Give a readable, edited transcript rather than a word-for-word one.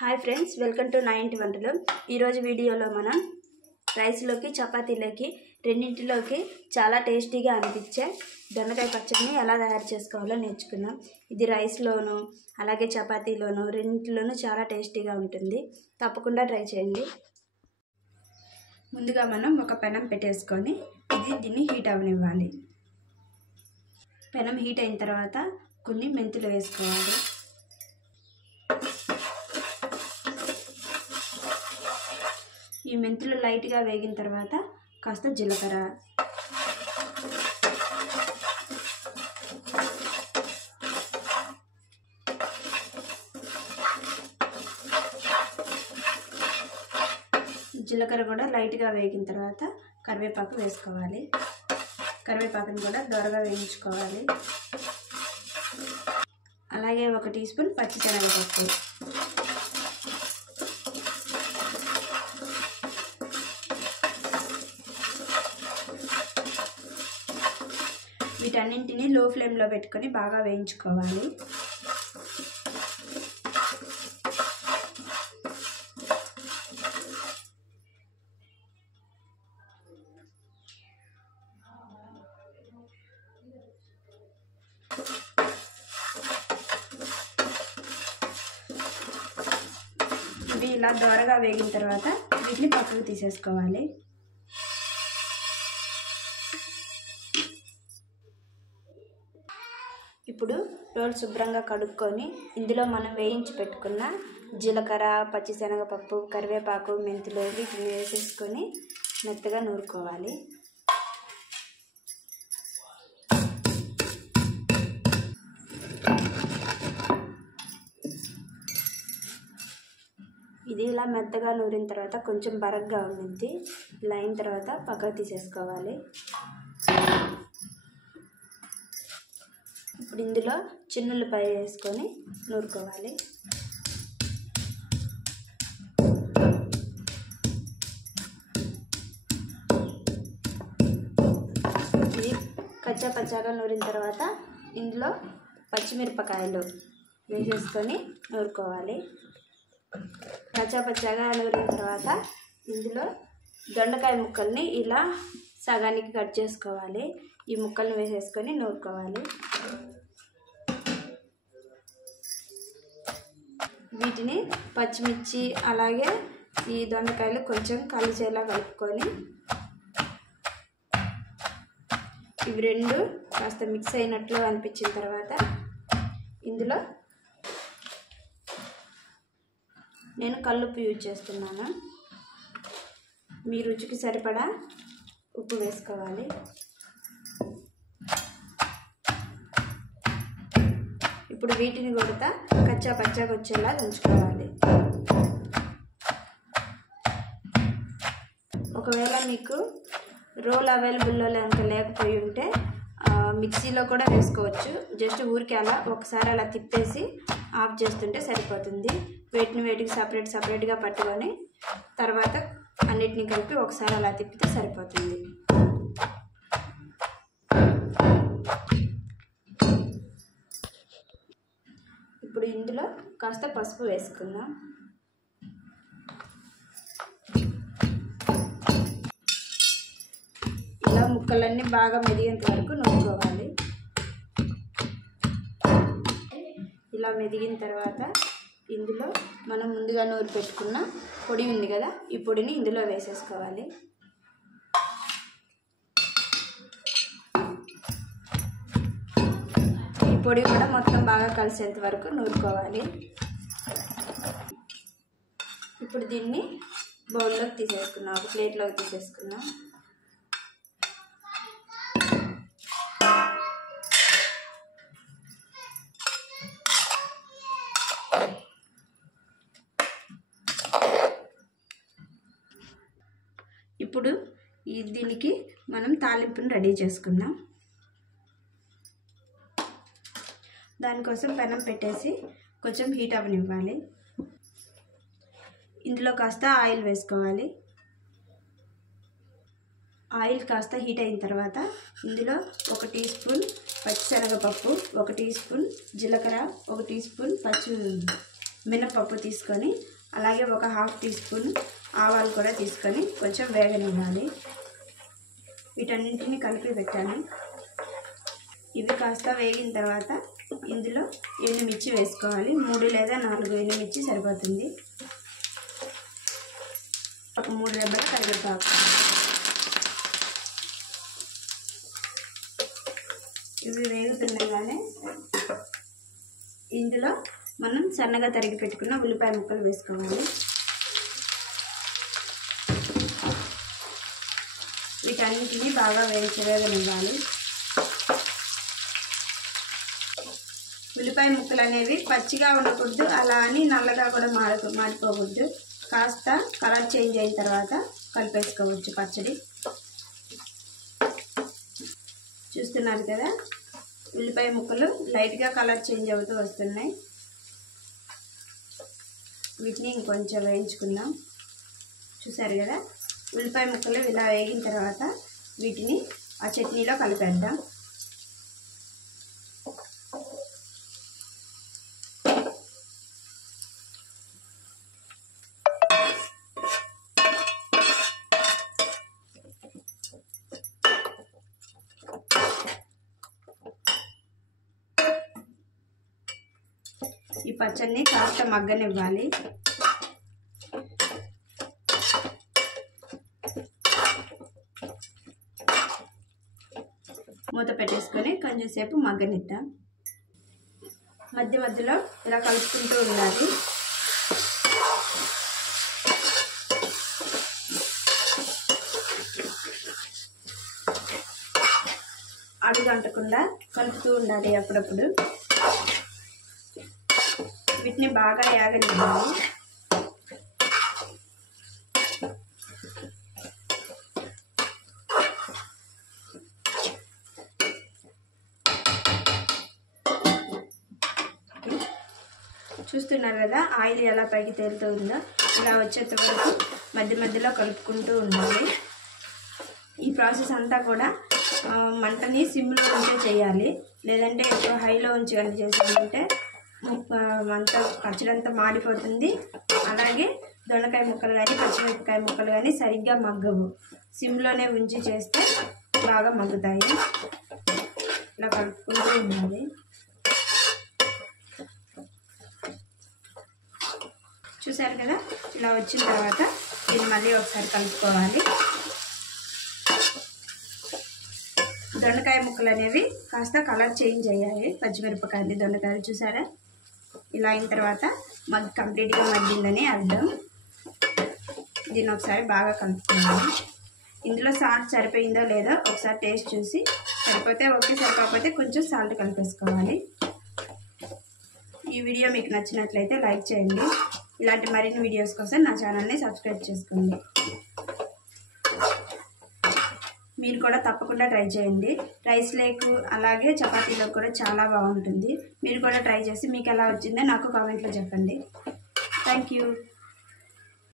Hi friends, welcome to 9 వంటలు. ఈరోజు వీడియోలో మనం రైస్లోకి చపాతీలోకి రెండింటిలోకి చాలా టేస్టీగా అనిపించే దొండకాయ పచ్చడిని ఎలా తయారు చేసుకోవాలో నేర్చుకున్నాం. ఇది రైస్లోను అలాగే చపాతీలోను రెండింటిలోనూ చాలా టేస్టీగా ఉంటుంది. తప్పకుండా ట్రై చేయండి. ముందుగా మనం ఒక పెనం పెట్టేసుకొని దీన్ని హీట్ అవనివ్వాలి. పెనం హీట్ అయిన తర్వాత కొన్ని మెంతులు వేసుకోవాలి. ఈ మెంతులు లైట్గా వేగిన తర్వాత కాస్త జీలకర్ర, జీలకర్ర కూడా లైట్గా వేగిన తర్వాత కరివేపాకు వేసుకోవాలి. కరివేపాకుని కూడా దోరగా వేయించుకోవాలి. అలాగే 1 టీ స్పూన్ పచ్చిశనగపప్పు, వీటన్నింటినీ లో ఫ్లేమ్లో పెట్టుకొని బాగా వేయించుకోవాలి. ఇవి ఇలా దోరగా వేగిన తర్వాత వీటిని పక్కకు తీసేసుకోవాలి. ఇప్పుడు రోల్ శుభ్రంగా కడుక్కొని ఇందులో మనం వేయించి పెట్టుకున్న జీలకర్ర, పచ్చిశనగపప్పు, కరివేపాకు, మెంతులు వీటిని వేసేసుకొని మెత్తగా నూరుకోవాలి. ఇది ఇలా మెత్తగా నూరిన తర్వాత కొంచెం బరగ్గా ఉంటుంది. ఇలా అయిన తర్వాత పక్కకు తీసేసుకోవాలి. ఇప్పుడు ఇందులో చిన్నులపై వేసుకొని నూరుకోవాలి. ఇది కచ్చా పచ్చాగా నూరిన తర్వాత ఇందులో పచ్చిమిరపకాయలు వేసేసుకొని నూరుకోవాలి. కచ్చా పచ్చాగా నూరిన తర్వాత ఇందులో దొండకాయ ముక్కల్ని ఇలా సగానికి కట్ చేసుకోవాలి. ఈ ముక్కల్ని వేసేసుకొని నూరుకోవాలి. వీటిని పచ్చిమిర్చి అలాగే ఈ దొండకాయలు కొంచెం కలిసేలా కలుపుకొని ఇవి రెండు కాస్త మిక్స్ అయినట్లు అనిపించిన తర్వాత ఇందులో నేను కల్లుప్పు యూజ్ చేస్తున్నాను. మీ రుచికి సరిపడా ఉప్పు వేసుకోవాలి. ఇప్పుడు వీటిని కూడా కచ్చా పచ్చాగా వచ్చేలా ఉంచుకోవాలి. ఒకవేళ మీకు రోల్ అవైలబుల్లో లేకపోయి ఉంటే మిక్సీలో కూడా వేసుకోవచ్చు. జస్ట్ ఊరికి అలా ఒకసారి అలా తిప్పేసి ఆఫ్ చేస్తుంటే సరిపోతుంది. వేటికి సపరేట్గా పట్టుకొని తర్వాత అన్నిటిని కలిపి ఒకసారి అలా తిప్పితే సరిపోతుంది. ఇప్పుడు ఇందులో కాస్త పసుపు వేసుకుందాం. ఇలా ముక్కలన్నీ బాగా మెదిగేంత వరకు నూరుకోవాలి. ఇలా మెదిగిన తర్వాత ఇందులో మనం ముందుగా నూరు పెట్టుకున్న పొడి ఉంది కదా, ఈ పొడిని ఇందులో వేసేసుకోవాలి. ఈ పొడి కూడా మొత్తం బాగా కలిసేంత వరకు నూరుకోవాలి. ఇప్పుడు దీన్ని బౌల్లోకి తీసేసుకున్నాం, ఒక ప్లేట్లోకి తీసేసుకున్నాం. ఇప్పుడు దీనికి మనం తాలింపుని రెడీ చేసుకుందాం. దానికోసం పెనం పెట్టేసి కొంచెం హీట్ అవనివ్వాలి. ఇందులో కాస్త ఆయిల్ వేసుకోవాలి. ఆయిల్ కాస్త హీట్ అయిన తర్వాత ఇందులో 1 టీ స్పూన్ పచ్చిశనగపప్పు, 1 టీ స్పూన్ జీలకర్ర, 1 టీ స్పూన్ మినపప్పు తీసుకొని అలాగే ఒక హాఫ్ టీ స్పూన్ ఆవాలు కూడా తీసుకొని కొంచెం వేగనివ్వాలి. వీటన్నింటినీ కలిపి పెట్టాను. ఇవి కాస్త వేగిన తర్వాత ఇందులో ఎండుమిర్చి వేసుకోవాలి. 3 లేదా 4 ఎండుమిర్చి సరిపోతుంది. ఒక 3 రెబ్బల కరివేపాకు. ఇవి వేగుతుండగానే ఇందులో మనం సన్నగా తరిగి పెట్టుకున్న ఉల్లిపాయ ముక్కలు వేసుకోవాలి. వీటన్నిటిని బాగా వేగనివ్వాలి. ఉల్లిపాయ ముక్కలు అనేవి పచ్చిగా ఉండకూడదు, అలా అని నల్లగా కూడా మాడిపోకూడదు. కాస్త కలర్ చేంజ్ అయిన తర్వాత కలిపేసుకోవచ్చు పచ్చడి. చూస్తున్నారు కదా, ఉల్లిపాయ ముక్కలు లైట్గా కలర్ చేంజ్ అవుతూ వస్తున్నాయి. వీటిని ఇంకొంచెం వేయించుకుందాం. చూసారు కదా, ఉల్లిపాయ ముక్కలు ఇలా వేగిన తర్వాత వీటిని ఆ చట్నీలో కలిపేద్దాం. ఈ పచ్చడిని కాస్త మగ్గనివ్వాలి. మూత పెట్టేసుకొని కొంచెం సేపు మగ్గనిద్దాం. మధ్య మధ్యలో ఇలా కలుపుకుంటూ ఉండాలి. అడుగంటకుండా కలుపుతూ ఉండాలి అప్పుడప్పుడు. వీటిని బాగా యాగనివ్వాలి. చూస్తున్నారు కదా, ఆయిల్ ఎలా పైకి తేలుతూ ఉందో. ఇలా వచ్చేంత వరకు మధ్య మధ్యలో కలుపుకుంటూ ఉండాలి. ఈ ప్రాసెస్ అంతా కూడా మంటని సిమ్లో ఉంచే చేయాలి. లేదంటే ఎక్కువ హైలో ఉంచి కానీ చేసామంటే అంత పచ్చడి అంతా మాడిపోతుంది. అలాగే దొండకాయ ముక్కలు కానీ పచ్చిమిరపకాయ ముక్కలు కానీ సరిగ్గా మగ్గవు. సిమ్లోనే ఉంచి చేస్తే బాగా మగ్గుతాయి. ఇలా కలుపుకుంటూ ఉండాలి. చూసారు కదా, ఇలా వచ్చిన తర్వాత దీన్ని మళ్ళీ ఒకసారి కలుపుకోవాలి. దొండకాయ ముక్కలు అనేవి కాస్త కలర్ చేంజ్ అయ్యాయి. పచ్చిమిరపకాయలు దొండకాయలు చూసారా, ఇలా అయిన తర్వాత కంప్లీట్గా మగ్గిందని అర్థం. దీన్ని ఒకసారి బాగా కలుపుకోవాలి. ఇందులో సాల్ట్ సరిపోయిందో లేదో ఒకసారి టేస్ట్ చూసి సరిపోతే ఓకే, సరిపోతే కొంచెం సాల్ట్ కలిపేసుకోవాలి. ఈ వీడియో మీకు నచ్చినట్లయితే లైక్ చేయండి. ఇలాంటి మరిన్ని వీడియోస్ కోసం నా ఛానల్ని సబ్స్క్రైబ్ చేసుకోండి. మీరు కూడా తప్పకుండా ట్రై చేయండి. రైస్ లేకు అలాగే చపాతీలో కూడా చాలా బాగుంటుంది. మీరు కూడా ట్రై చేసి మీకు ఎలా వచ్చిందో నాకు కామెంట్లో చెప్పండి. Thank you.